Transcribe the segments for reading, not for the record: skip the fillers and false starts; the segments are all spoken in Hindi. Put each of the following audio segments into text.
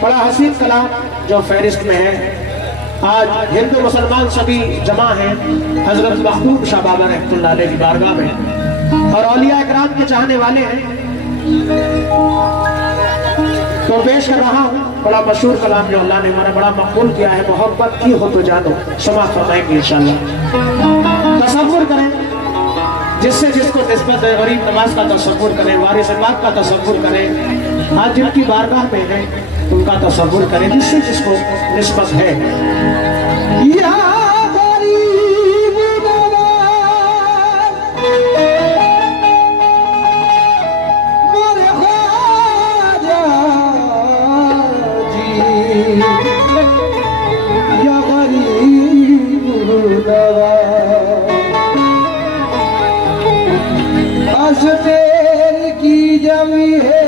बड़ा हसीन कलाम जो फहरिस्त में है। आज हिंदू मुसलमान सभी जमा हैं हजरत महबूब शाह बाबा रहमतुल्लाह अलैह की बारगाह में और औलिया इकराम के चाहने वाले हैं, तो पेश कर रहा हूँ बड़ा मशहूर कलाम जो अल्लाह ने हमारा बड़ा मकबूल किया है। मोहब्बत की हो तो जानो, समाअत फरमाएंगे इंशाअल्लाह। तसव्वुर करें जिससे जिसको निस्बत है, गरीब नवाज का तसव्वुर करें, वारिस पाक का तसव्वुर करें, आज जिनकी बारगाह में है उनका तसव्वुर करें जिससे जिसको निस्बत है। या गरीब नवाज मोरे ख्वाजा जी, या गरीब नवाज अजमेर की जमी है,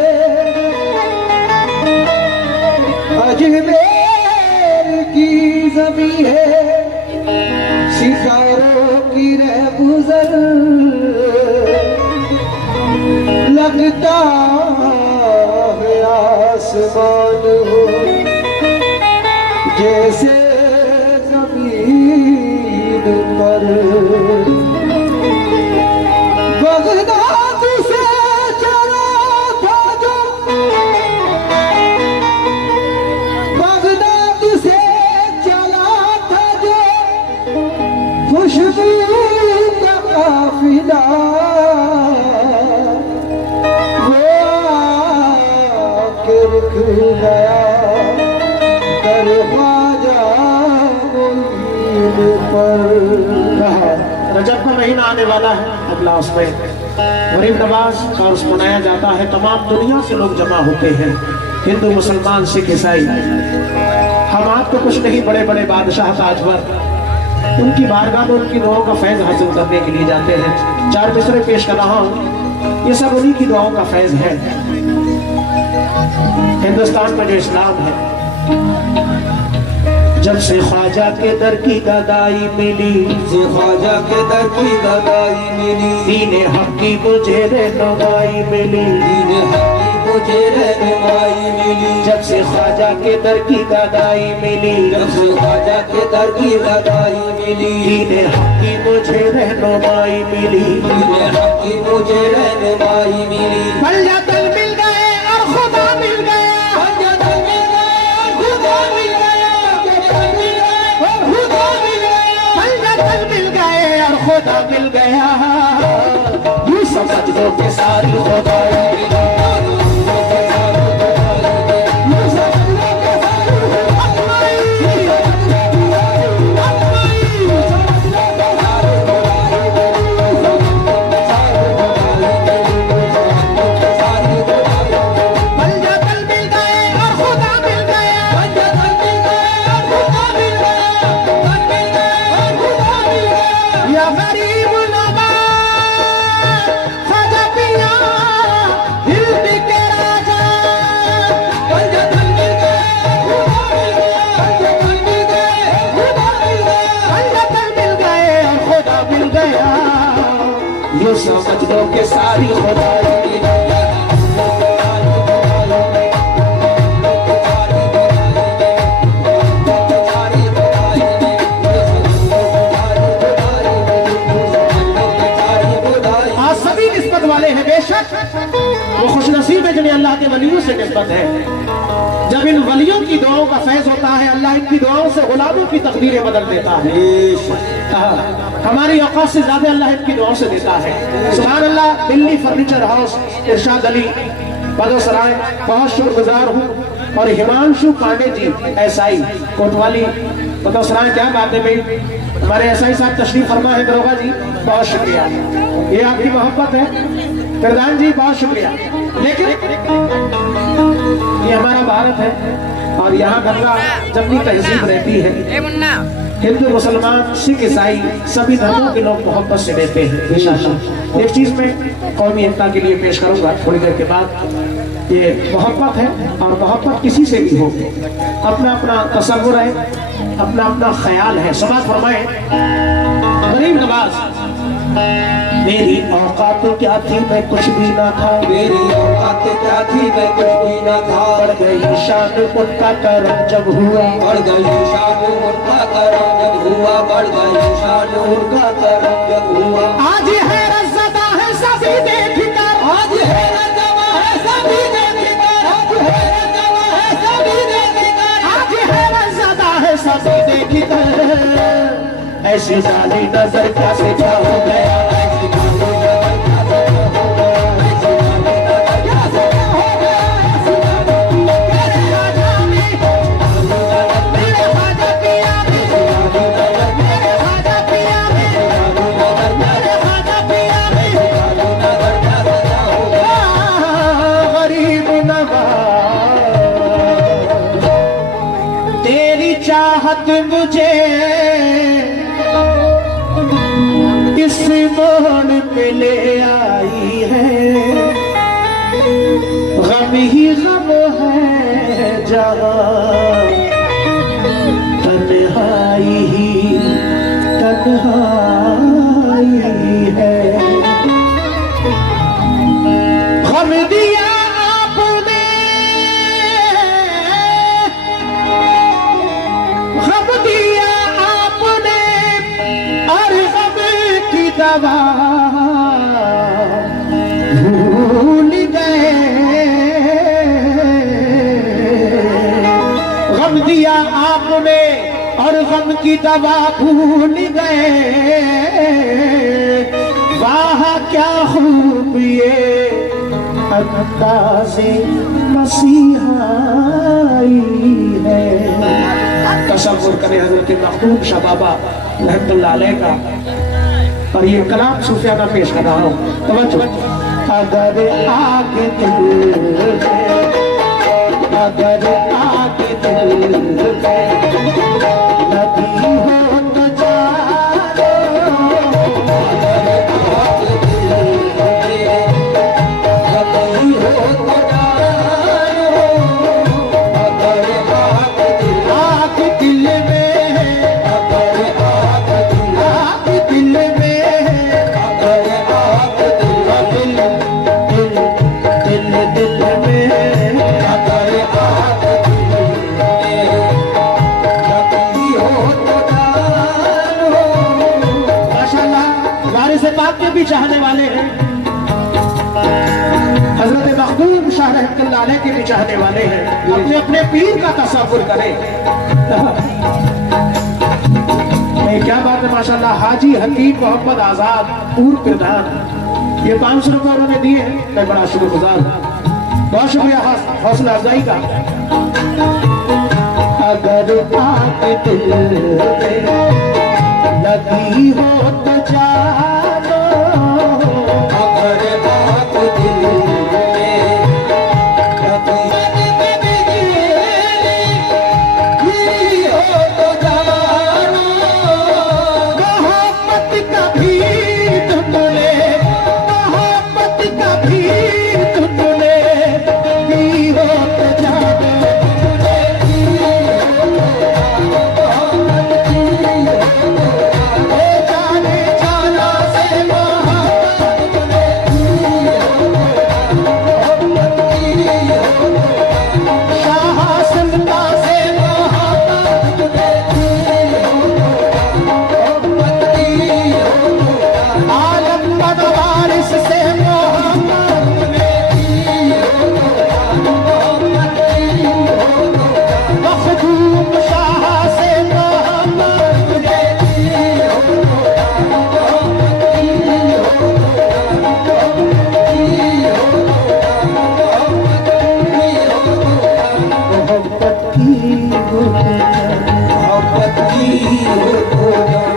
अजमेर की जमी है, सितारों की रहगुजर लगता है आसमान हो, जैसे जमीन पर बगदाद से चला था जो, बगदाद से चला था जो खुशबू का काफिला, वो आके रुक गया कर ख्वाजा पर। रजब का महीना आने वाला है अगला, उसमें गरीब नवाज का उर्स मनाया जाता है। तमाम दुनिया से लोग जमा होते हैं, हिंदू मुसलमान सिख ईसाई। हम आपको कुछ नहीं, बड़े बड़े बादशाह ताजवर उनकी बारगाह में उनकी दुआओं का फैज हासिल करने के लिए जाते हैं। चार मिसरे पेश कर रहा हूँ, ये सब उन्हीं की दुआओं का फैज है। हिंदुस्तान में जो इस्लाम है, जब से ख्वाजा के दर की गदाई मिली, से ख्वाजा के दर की गदाई मिली, दीने हक की मुझे रहनुमाई मिली, दीने हक की मुझे रहनुमाई मिली। जब से ख्वाजा के दर की गदाई मिली, जब से ख्वाजा के दर की गदाई मिली, दीने हक की मुझे रहनुमाई मिली, दीने हक की मुझे रहनुमाई मिली। फलजतल मिल गए और खुदा मिल गया, फलजतल मिल गए खुदा मिल गया, खुदा मिल गया, फलजतल मिल गए और खुदा मिल गया। यूं समझ लो कि सारी खुदाई खुदा सजदों के सारी खुदाई मिली। आज सभी निस्बत वाले हैं, बेशक वो खुशनसीब है जिन्हें अल्लाह के वलियों से निस्बत है। जब इन वलियों की दुआओं का फैज होता है, अल्लाह इनकी दुआओं से गुलामों की तकदीरें बदल देता है। हमारी औकात से ज्यादा अल्लाह इनकी दुआओं से देता है। सुभान अल्लाह। दिल्ली फर्नीचर हाउस, इरशाद अली बदोसराय, बहुत शुक्रगुजार हूँ। और हिमांशु पांडे जी एसआई कोतवाली बदोसराय, क्या बात है भाई, हमारे एसआई साहब तशरीफ फरमा है। दरोगा जी बहुत शुक्रिया, ये आपकी मोहब्बत है। प्रधान जी बहुत शुक्रिया। लेकिन ये हमारा भारत है और यहाँ गंगा जमनी तहजीब रहती है। हिंदू, मुसलमान, सिख, ईसाई सभी धर्मों के लोग मोहब्बत से रहते हैं। इंशाअल्लाह एक चीज में कौमी एकता के लिए पेश करूंगा थोड़ी देर के बाद। ये मोहब्बत है और मोहब्बत किसी से भी हो, अपना अपना तसव्वुर है, अपना अपना ख्याल है। समाज फरमाए गरीब नवाज, मेरी औकात क्या थी मैं कुछ भी ना था, मेरी औकात क्या थी मैं कुछ भी ना था। बढ़ गई शान उनका करम जब हुआ, बढ़ गई शान उनका करम जब हुआ, बढ़ गई शान उनका करम जब हुआ। आज है रज़्ज़दा है सभी देखकर, आज है रज़्ज़दा है सभी देखकर, आज है रज़्ज़दा है सभी देखकर, आज है रज़्ज़दा है सभी देखकर। ऐसी जाली नजर क्या से क्या हो गया, तेरी चाहत मुझे इस मोड़ पे ले आई है, गम ही गम है जहाँ, तन्हाई ही तन्हाई है। गम दिया आपने, गम दिया आपने और गम की दवा भूल गए, गम दिया आपने और गम की दवा भूल गए। वाह क्या खूब ये अंदाज़े मसीहाई है। तसव्वुर करें हज़रत मखदूम शाह बाबा रहमतुल्लाह अलैह का, और ये कलाम सूफियाना पेश कर रहा हूँ। तवज्जो। अगर आगे दिल में, अगर आगे दिल में लगी हो तो जानो, लगी हो तो जानो, अगर आग दिल में, अगर आग दिल में, अगर दिल दिल दिल दिल में, अगर लगी हो तो जानो। माशाल्लाह वारिस पाक के भी चाहने वाले हैं, हजरत मखदूम शाह रहमतुल्लाह अलैह के भी चाहने वाले हैं। अपने अपने पीर का तसव्वुर करें। नहीं, क्या बात है माशाल्लाह। हाजी हकीम मोहम्मद आजाद पूर्व प्रधान, ये 500 रुपये उन्होंने दिए हैं, मैं बड़ा शुक्रगुजार हूँ। बहुत शुक्रिया हौसला अफजाई का। अगर आग दिल में लगी हो तो जानो, अगर बात दिल में लगी हो तो जानो। मोहब्बत कभी तुमने, मोहब्बत कभी तुमने की हो तो जानो, जाने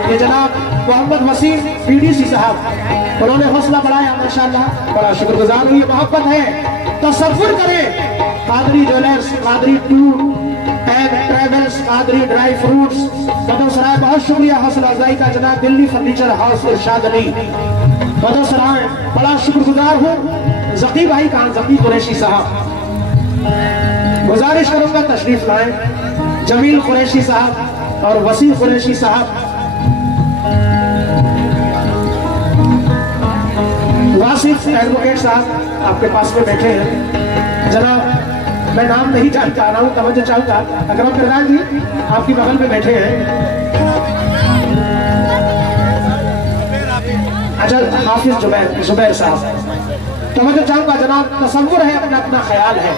ये जनाब मोहम्मद वसीम बीडीसी साहब, उन्होंने हौसला बढ़ाया माशाल्लाह, बड़ा शुक्रगुजार हूँ। ये मोहब्बत है। तसव्वुर करें Qadri jewellers, Qadri tour and travels, Qadri dry fruits Badausarai, बहुत शुक्रिया हौसला अफजाई का जनाब दिल्ली फर्नीचर हाउस इरशाद अली बदौसराय, बड़ा शुक्रगुजार हूँ। जकी भाई कहाँ, जकी कुरैशी साहब, गुजारिश करूंगा तशरीफ लाएं। जमील कुरैशी साहब और वसीम कुरैशी साहब, वासिफ एडवोकेट साहब आपके पास में बैठे हैं। जनाब मैं नाम नहीं जानता रहा हूँ, तवज्जो चाहूंगा। अकरम प्रधान जी आपकी बगल में बैठे हैं। अच्छा हाफिज जुबैर साहब, तवज्जो चाहूंगा जनाब। तसव्वुर है, अपना अपना ख्याल है।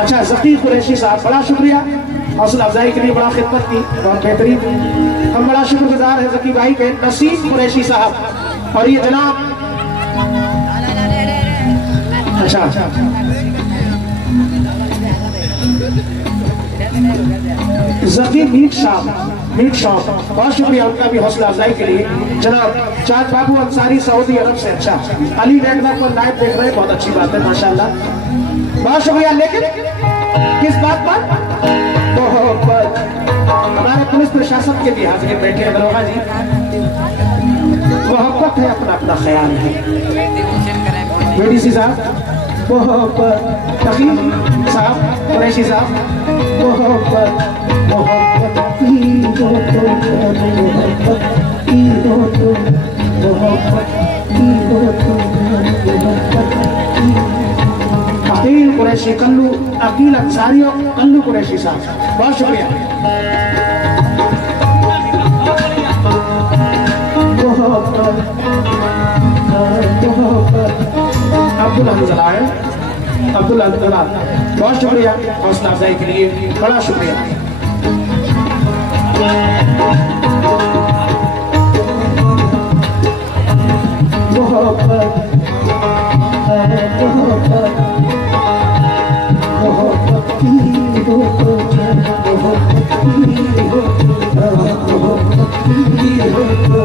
अच्छा जकी कुरैशी साहब, बड़ा शुक्रिया हौसला अफजाई के लिए, बड़ा खिदमत की, बहुत बेहतरीन। हम बड़ा शुक्रगुजार है जकी भाई के। नसीम कुरैशी साहब और ये जनाब, अच्छा जकी मीट शॉप, बहुत शुक्रिया उनका भी हौसला अफजाई के लिए। जनाब चाँद बाबू अंसारी सऊदी अरब से, अच्छा अली नेटवर्क पर लाइव देख रहे हैं, बहुत अच्छी बात है माशाल्लाह, बहुत शुक्रिया। लेकिन किस बात पर? मोहब्बत। हमारे पुलिस प्रशासन के भी हाजिर बैठे हैं दरोगा जी। मोहब्बत है, अपना अपना ख्याल है। बीडीसी साहब मोहब्बत, तकीम साहब कुरैशी साहब, मोहब्बत मोहब्बत की हो तो मोहब्बत की हो तो मोहब्बत की हो तो मोहब्बत की। अकील कुरैशी कल्लू, अकील अंसारी और कल्लू कुरैशी साहब, बहुत शुक्रिया। अब्दुल हमजला है, अब्दुल हमजला, बहुत शुक्रिया हौसला अफजाई के लिए, बड़ा शुक्रिया। मोहब्बत मोहब्बत की हो तो मोहब्बत की हो, मोहब्बत की हो तो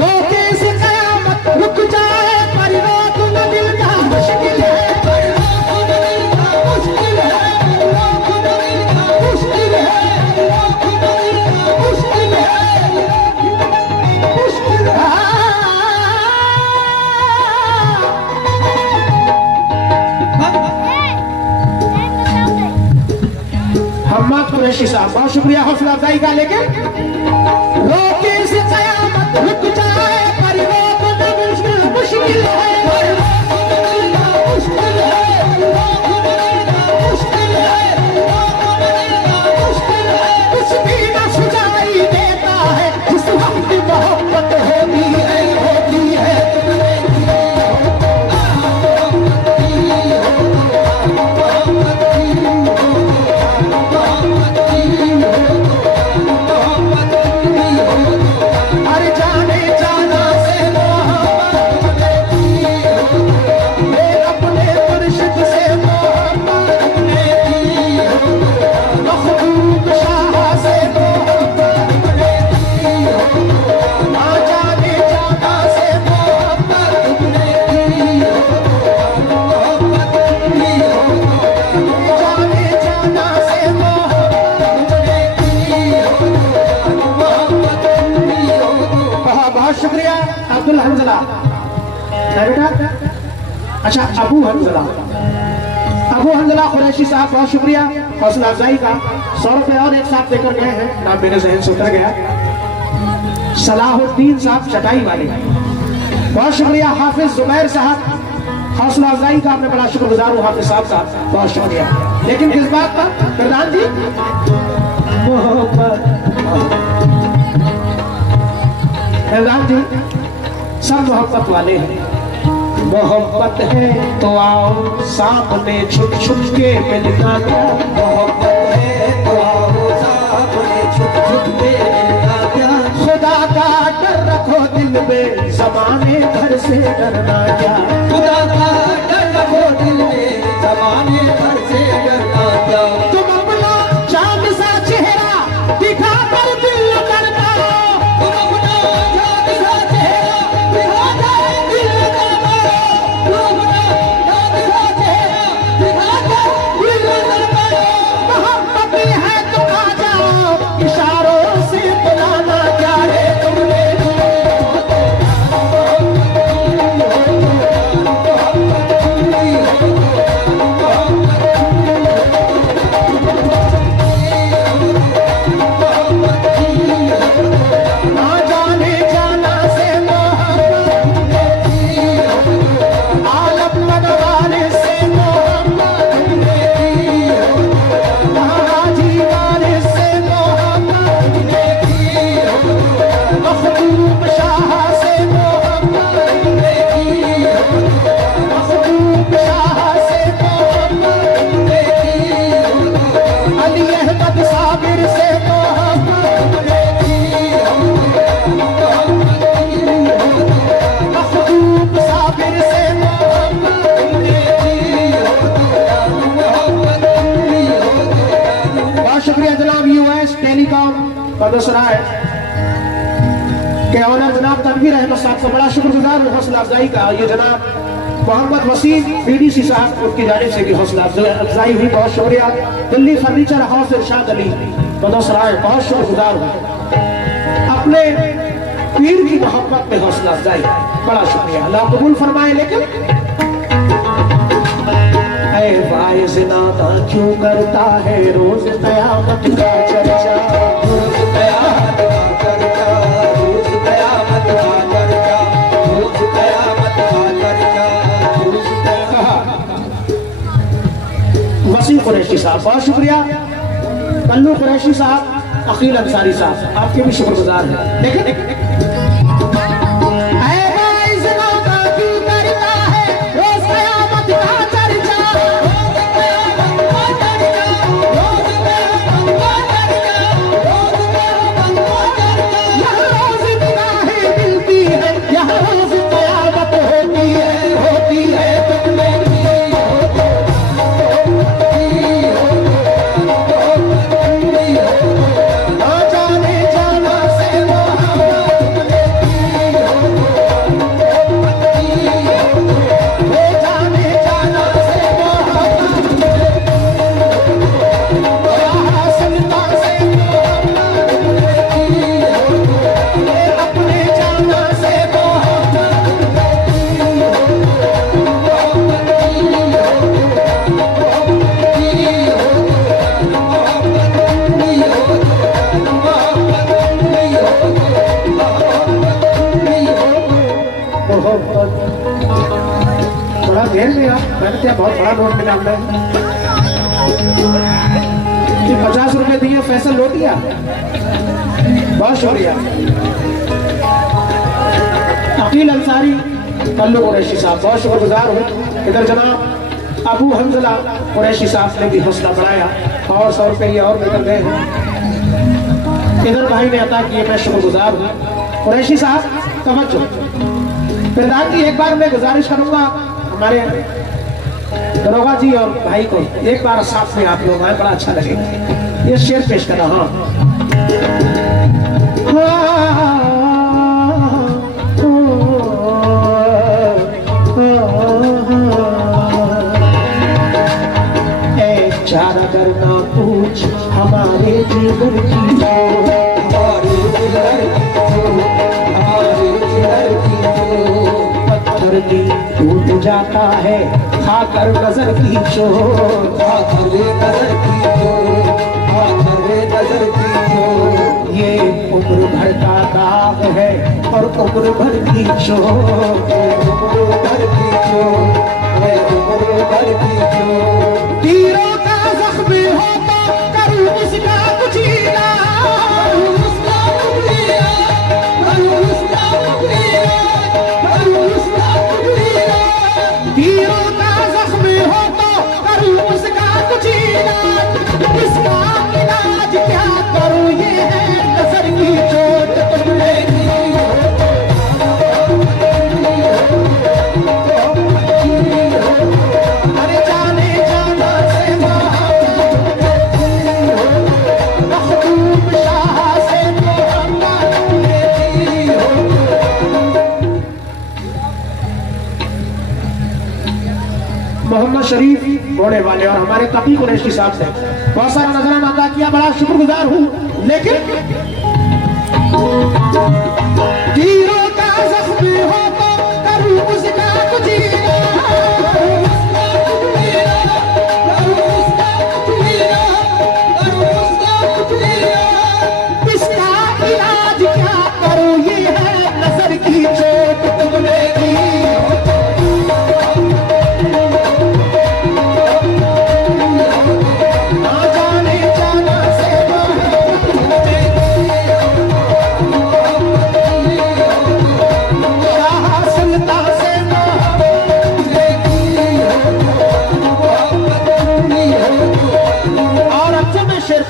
रोके से कयामत रुक जाए, पर रोक न मिलना मुश्किल है, पर रोक न मिलना मुश्किल है, रोक न मिलना मुश्किल है, रोक न मिलना मुश्किल है, मुश्किल है। मोहम्मद कुरैशी साहब, बहुत शुक्रिया हौसला अफजाई का। लेकिन रोके से कयामत रुक जाए, पर रोक न मुश्किल मुश्किल है, पर रोक न मिलना मुश्किल है, रोक न मिलना मुश्किल है, रोक न मिलना मुश्किल है। कुछ भी न सुझाई देता है जिस वक्त मोहब्बत होती है, होती है। अरे जाने जाना से मोहब्बत अपने मुर्शिद से मोहब्बत मखदूम शाह से मोहब्बत, जाने जाना से मोहब्बत, जाने जाना से बहुत शुक्रिया अब्दुल हमजला बेटा। अच्छा अबू हमजला कुरैशी साहब, बहुत शुक्रिया हौसला अफजाई का। 100 रुपए और एक साथ देकर गए हैं, नाम मेरे जहन से उतर गया। सलाहुद्दीन साहब चटाई वाले, बहुत शुक्रिया। हाफिज जुबैर साहब, हौसला अफजाई का मैं बड़ा शुक्रगुजार हूँ हाफिज साहब का, बहुत शुक्रिया। लेकिन किस बात पर प्रधान जी? प्रधान जी सब मोहब्बत वाले हैं। मोहब्बत है तो आओ सामने छुप छुप के मिलना क्या, मोहब्बत है तो आओ सामने छुप छुप के मिलना क्या। खुदा का डर रखो दिल में, ज़माने भर से डरना क्या। खुदा का डर रखो दिल में, ज़माने भर से डरना क्या। तुम अपना चांद सा चेहरा दिखा फरमाइश टेलीकॉम बदसराय के ऑनर जनाब तनवीर अहमद साहब का बड़ा शुक्रगुजार हूँ हौसला अफजाई का। ये जनाब मोहम्मद वसीम बीडीसी साहब उनकी जानिब से भी हौसला अफजाई हुई, बहुत शुक्रिया। दिल्ली फर्नीचर हाउस इरशाद अली बदसराय, बहुत शुक्रगुजार हूँ। अपने पीर की मोहब्बत में हौसला अफजाई, बड़ा शुक्रिया, अल्लाह कबूल फरमाए। लेकिन वाइज नादा क्यों करता है रोज कयामत का चर्चा, रोज कयामत का चर्चा, रोज कयामत का चर्चा, रोज कयामत का चर्चा, रोज कयामत। वसीम कुरैशी साहब बहुत शुक्रिया, कल्लू कुरैशी साहब, अकील अंसारी साहब आपके भी शुक्रगुजार हैं। लेकिन थोड़ा देर में आप मैंने क्या बहुत बड़ा नोट निकाल रहे हैं कि 50 रुपए दिए फैसल लौट दिया, बहुत शुक्रिया। अकील अंसारी कल्लू कुरैशी साहब बहुत शुक्रगुजार हूँ। इधर जनाब अबू हमजला कुरैशी साहब ने भी हौसला बढ़ाया और 100 रुपये और निकल गए हैं। इधर भाई ने अता किए, मैं शुक्रगुजार हूँ। कुरैशी साहब तवज्जो, प्रधान जी एक बार मैं गुजारिश करूंगा हमारे दरोगा जी और भाई को एक बार साथ में आप लोग आए, बड़ा अच्छा लगेगा। ये शेर पेश कर रहा हूं। चारा करना पूछ हमारे जीवन की, हमारे जिगर की पत्थर भी टूट जाता है खाकर नजर की चोट, खाकर नजर की चोट, खाकर नजर की चोट। ये उम्र भर का दाग है और उम्र भर की चोट, उम्र भर की चोट, उम्र भर की चोट। तीरों का जख्म होता करूं उसका कुछ इलाज, उसका शुक्रिया, उसका शुक्रिया, उसका शुक्रिया। तीरों का जख्म होता करूं उसका कुछ इलाज, इसका इलाज क्या करूं ये है नजर की चोट तुमने की। अरे जाने जाना से महबूब शाह से मोहम्मद शरीफ बोने वाले और हमारे कपी कुरैशी साहब से बहुत सारा नजराना अदा किया, बड़ा शुक्रगुजार हूँ। लेकिन तीरों का जख्म हो तो करूं उसका कुछ इसका इलाज क्या करूं ये है नजर की चोट तुमने की।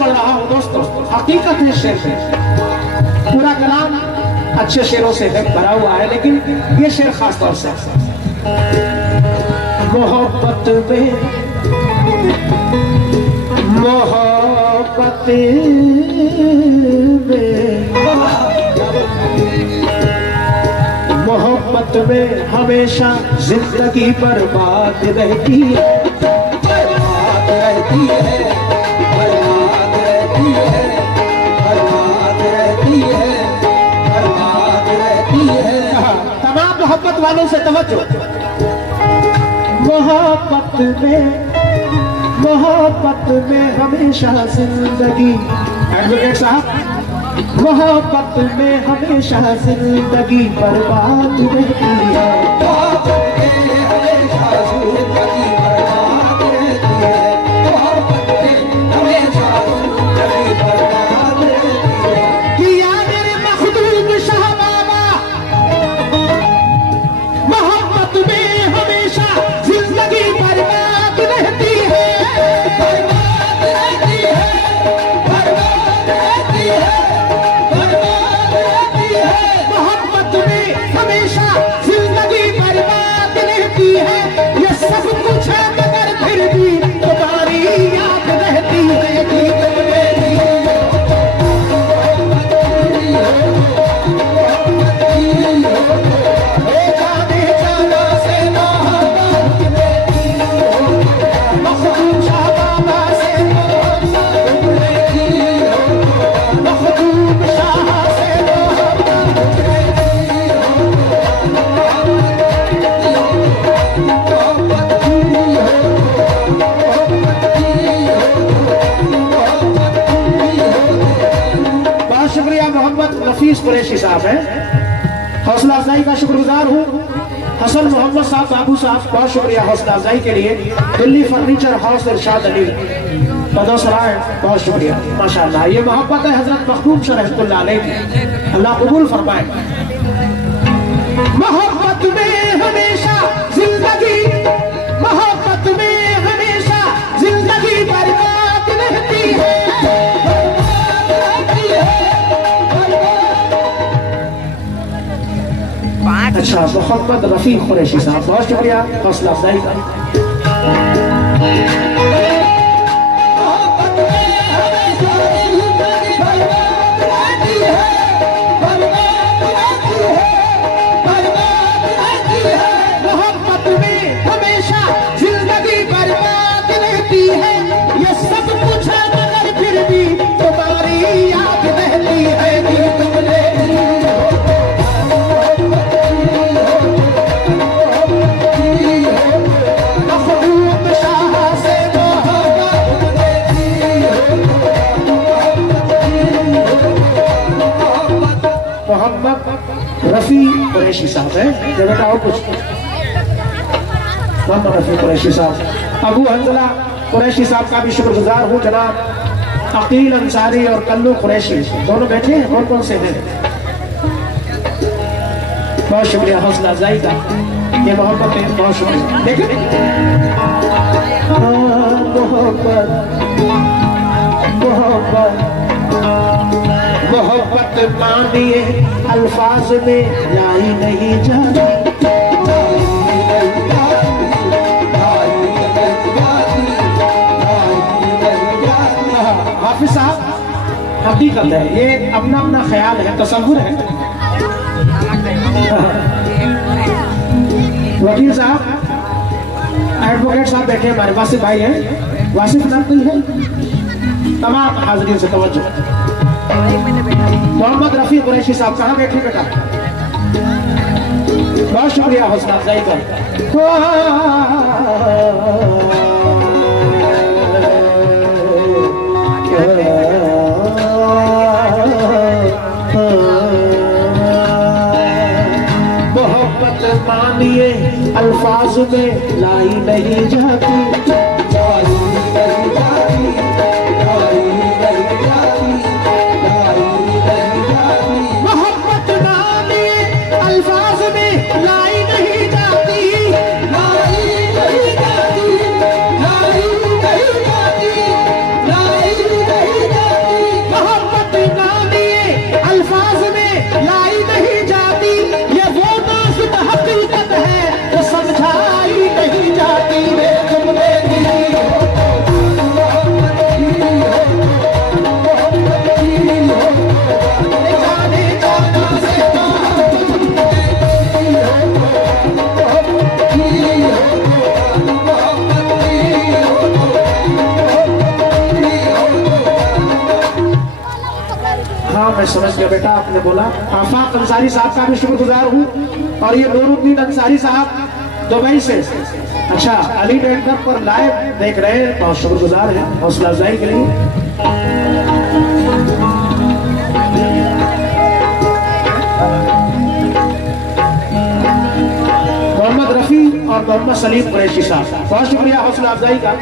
पढ़ रहा हूं दोस्तों, हकीकत है शेर पे, पूरा कलाम अच्छे शेरों से भरा हुआ है, लेकिन ये शेर खास तौर से मोहब्बत में, मोहब्बत मोहब्बत में हमेशा जिंदगी बर्बाद रहती है, बर्बाद रहती है, बर्बाद रहती है, बर्बाद रहती है, बर्बाद रहती है। तमाम मोहब्बत वालों से तवज्जो। मोहब्बत में हमेशा जिंदगी, एडवोकेट साहब, मोहब्बत में हमेशा जिंदगी बर्बाद रहती है, मोहब्बत में हमेशा जिंदगी बर्बाद रहती है, मोहब्बत में हमेशा जिंदगी बर्बाद रहती है। किया मेरे मखदूम शाह बाबा, मोहब्बत में हमेशा जिंदगी बर्बाद रहती है, बर्बाद रहती है, बर्बाद रहती है, बर्बाद रहती है। मोहब्बत में हमेशा जिंदगी बर्बाद रहती है। ये सब कुछ है मगर फिर भी तुम्हारी याद रहती है कि तुम मेरी जाने जाना से मोहब्बत मखदूम शाह बाबा से मखदूम शाह से बहुत शुक्रिया मोहम्मद नफीस कुरैशी साहब है, हौसला अफजाई का शुक्रगुजार हूँ। हसन मोहम्मद साहब, बाबू साहब, बहुत शुक्रिया हौसला अफजाई के लिए। दिल्ली फर्नीचर हाउस इरशाद अली पदोसराय, बहुत शुक्रिया माशाअल्लाह। ये मोहब्बत है हजरत मखदूम शाह रहमतुल्लाह अलैह की, अल्लाह कबूल फरमाए। मोहब्बत में हमेशा जिंदगी, मोहब्बत में हमेशा जिंदगी बर्बाद रहती है, बर्बाद रहती है, बर्बाद। अच्छा मोहम्मद रफी कुरैशी साहब, बहुत शुक्रिया हौसला अफजाई का। मोहब्बत में हमेशा जिंदगी बर्बाद रहती है, बर्बाद रहती है, बर्बाद रहती है। मोहब्बत में हमेशा जिंदगी बर्बाद रहती है। ये सब कुछ है मगर फिर भी तुम्हारी याद रहती है कि तुमने मखदूम शाह से मोहम्मद रफी कुरैशी साहब है। जब बताओ कुछ, मोहम्मद रफी कुरैशी साहब। अबू हंजला कुरैशी साहब का भी शुक्रगुजार हूँ। जनाब अकील अंसारी और कल्लू कुरैशी दोनों बैठे हैं, कौन कौन से हैं? बहुत शुक्रिया हौसला अफजाई का, ये मोहब्बत है, बहुत शुक्रिया। देखिए मोहब्बत मोहब्बत मोहब्बत मानिए अल्फाज में लाई नहीं जाती, हाफिज साहब हकीकत है, ये अपना अपना ख्याल है, तसव्वुर है। वकील साहब, एडवोकेट साहब बैठे हमारे वासिफ भाई हैं, वासिफ नकवी है। तमाम हाजिरीन से तवज्जो। मोहम्मद रफी कुरैशी साहब कहाँ बैठे बेटा? बहुत शुक्रिया हौसला अफजाई का। मोहब्बत मानिए अल्फाज में लाई नहीं जाती, मोहब्बत मानिए अल्फाज में लाई नहीं जाती, लाई नहीं जाती, लाई नहीं जाती, लाई नहीं जाती। मोहब्बत मानिए अल्फाज में लाई नहीं जाती। ये वो नाजुक हकीकत है जो समझाई नहीं जाती। वे तुमने नाम मैं समझ गया बेटा, आपने बोला आफाक अंसारी साहब का भी शुक्रगुजार हूँ। और ये नूरुद्दीन अंसारी साहब दुबई से, अच्छा अली नेटवर्क पर लाइव देख रहे हैं, बहुत शुक्रगुजार है हौसला अफजाई के लिए। मोहम्मद रफी और मोहम्मद सलीम कुरैशी साहब, बहुत शुक्रिया हौसला अफजाई का।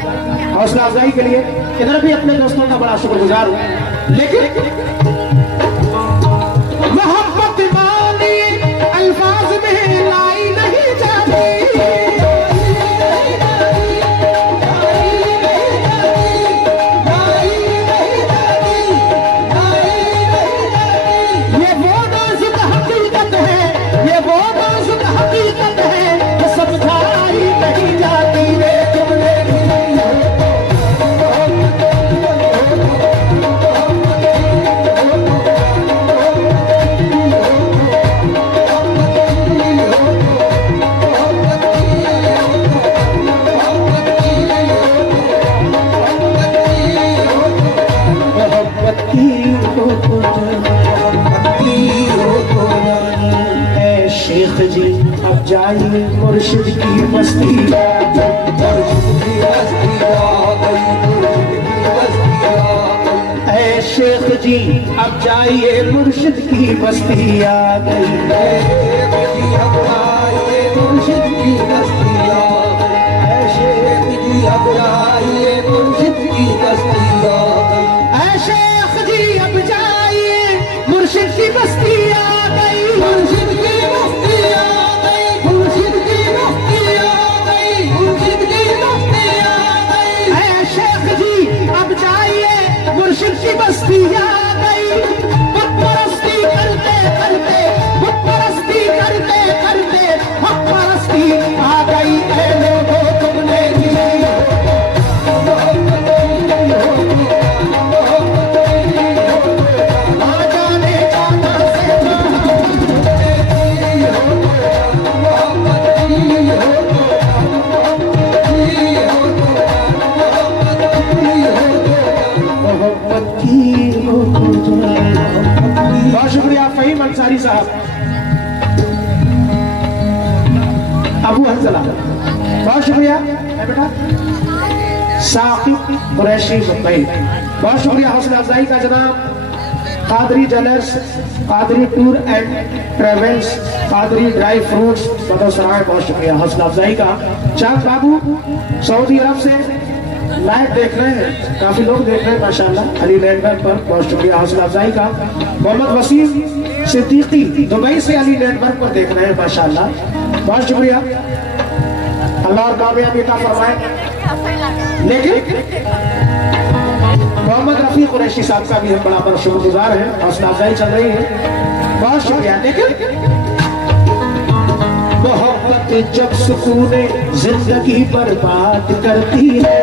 हौसला अफजाई के लिए इधर भी अपने दोस्तों का बड़ा शुक्रगुजार हूँ। लेकिन मोहब्बत वाली अल्फाज में लाई नहीं जाती, ये वो नाजुक हकीकत है, ये वो नाजुक हकीकत है, ये समझाई नहीं जाती रे तुमने भी। शेख जी अब जाइए मुर्शिद की मस्ती, ऐ शेख जी अब जाइए मुर्शिद की बस्ती आ गई, मुर्शिद की बस्ती आ गई, ऐ शेख जी अब जाइए मुर्शिद की बस्ती आ गई, ऐ शेख जी अब जाइए मुर्शिद की बस्ती आ गई, मुर्शिद की बस्ती आ गई, मुर्शिद की बस्ती आ गई, मुर्शिद की बस्ती आ गई, ऐ शेख जी अब जाइए मुर्शिद की बस्ती आ गई। बुत परस्ती करते करते, बुत परस्ती करते करते हक परस्ती आ गई, ऐ लोगों तुमने की बहुत शुक्रिया फहीम अंसारी साहब, अबू हंसला, बहुत शुक्रिया है बेटा, साकिब कुरैशी मुंबई, बहुत शुक्रिया हौसला अफजाई का जनाब। Qadri jewellers, Qadri tour and travels, Qadri dry fruits Badausarai, बहुत शुक्रिया हौसला अफजाई का। चांद बाबू सऊदी अरब से लाइव देख रहे हैं, काफी लोग देख रहे हैं माशाल्लाह अली नेटवर्क पर, बहुत शुक्रिया हौसला अफजाई का। मोहम्मद वसीम सिद्दीकी दुबई से अली नेटवर्क पर देख रहे हैं माशाल्लाह, बहुत शुक्रिया, अल्लाह और कामयाबी अता फरमाए। लेकिन मोहम्मद रफी कुरैशी साहब का भी हम बड़ा बड़ा शुक्रगुजार है, हौसला अफजाई चल रही है, बहुत शुक्रिया। लेकिन मोहब्बत जब सुकूने जिंदगी बर्बाद करती है,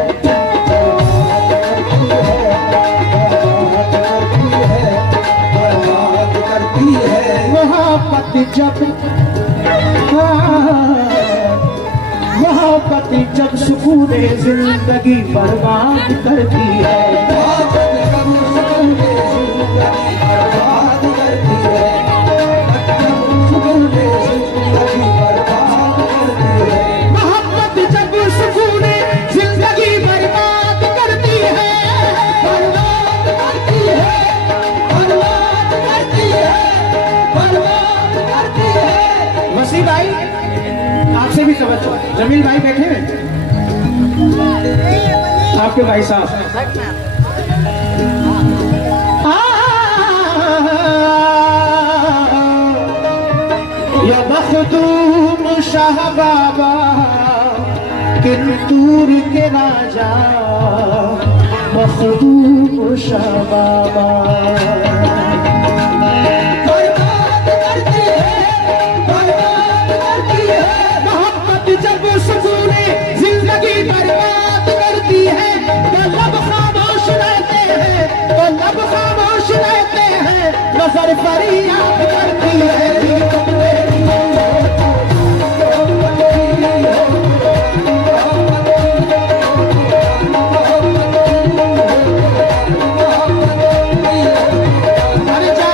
मोहब्बत जब सुकूने जिंदगी बर्बाद करती है, मोहब्बत जब सुकूने जिंदगी बर्बाद करती है, बर्बाद करती है, बर्बाद करती है, बर्बाद करती है। वसी भाई आपसे भी खबर, जमील भाई बैठे हैं, आपके भाई साहब, या मखदूम शाह बाबा किंतूर के राजा, मखदूम शाह बाबा बर्बाद करती है, बर्बाद करती है, मोहब्बत जब सुकूने जिंदगी बर्बाद करती है, तो लब खामोश रहते हैं, तो लब खामोश रहते हैं, नजर फरियाद करती है। अरे जा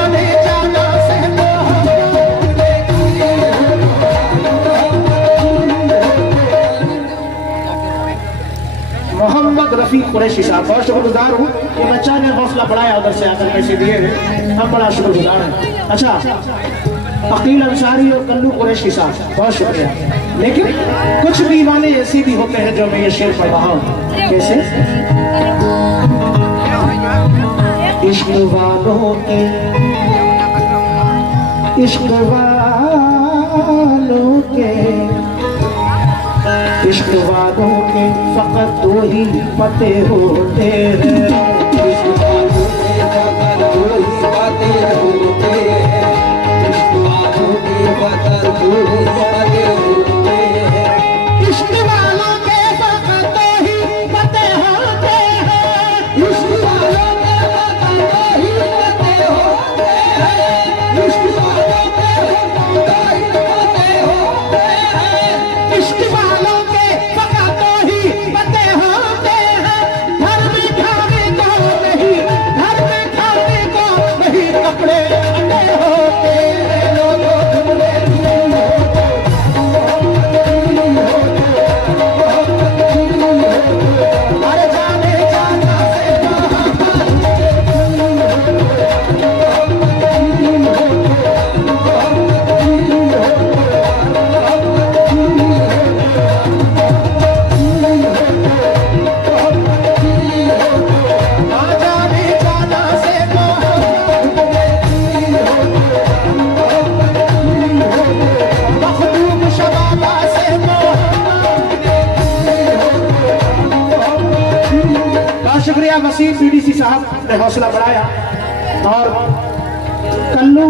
कुरैशी साहब, बहुत शुक्रगुजार हूँ कि बच्चा ने हौसला बढ़ाया, उधर से आकर पैसे दिए, हम बड़ा शुक्रगुजार हैं। अच्छा, अकील अंसारी और कल्लू कुरैशी साहब, बहुत शुक्रिया। लेकिन कुछ दीवाने ऐसे भी होते हैं जो मैं ये शेर पढ़ रहा हूँ। कैसे? इश्क वालों के, इश्क वालों के, इश्क वालों के फकत दो ही पते होते हैं। इश्क वालों के फकत दो ही पते होते हैं। इश्क वालों के फकत दो ही पते होते हैं। इश्क वालों के फकत दो ही पते होते हैं। इश्क वालों के फकत दो ही पते होते हैं। इश्क वालों के फकत दो ही पते होते हैं। इश्क वालों के फकत दो ही पते होते हैं। घर में खाने को नहीं, घर में खाने को नहीं, कपड़े अटे होते हैं। लोगों तुमने अरे जाने जाना से जाने जाना से मखदूम शबाबा से बहुत शुक्रिया वसीम बीडीसी साहब ने हौसला बढ़ाया, और कल्लू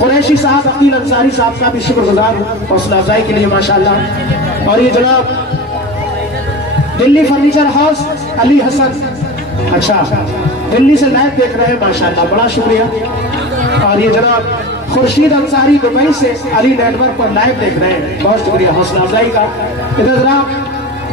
कुरैशी साहब, अकील अंसारी साहब का भी शुक्रगुजार हूँ हौसला अफजाई के लिए माशाल्लाह। और ये जनाब दिल्ली फर्नीचर हाउस अली हसन, अच्छा दिल्ली से लाइव देख रहे हैं माशाल्लाह, बड़ा शुक्रिया। और ये जनाब खुर्शीद अंसारी दुबई से अली नेटवर्क पर लाइव देख रहे हैं, बहुत शुक्रिया हौसला अफजाई का। इधर जनाब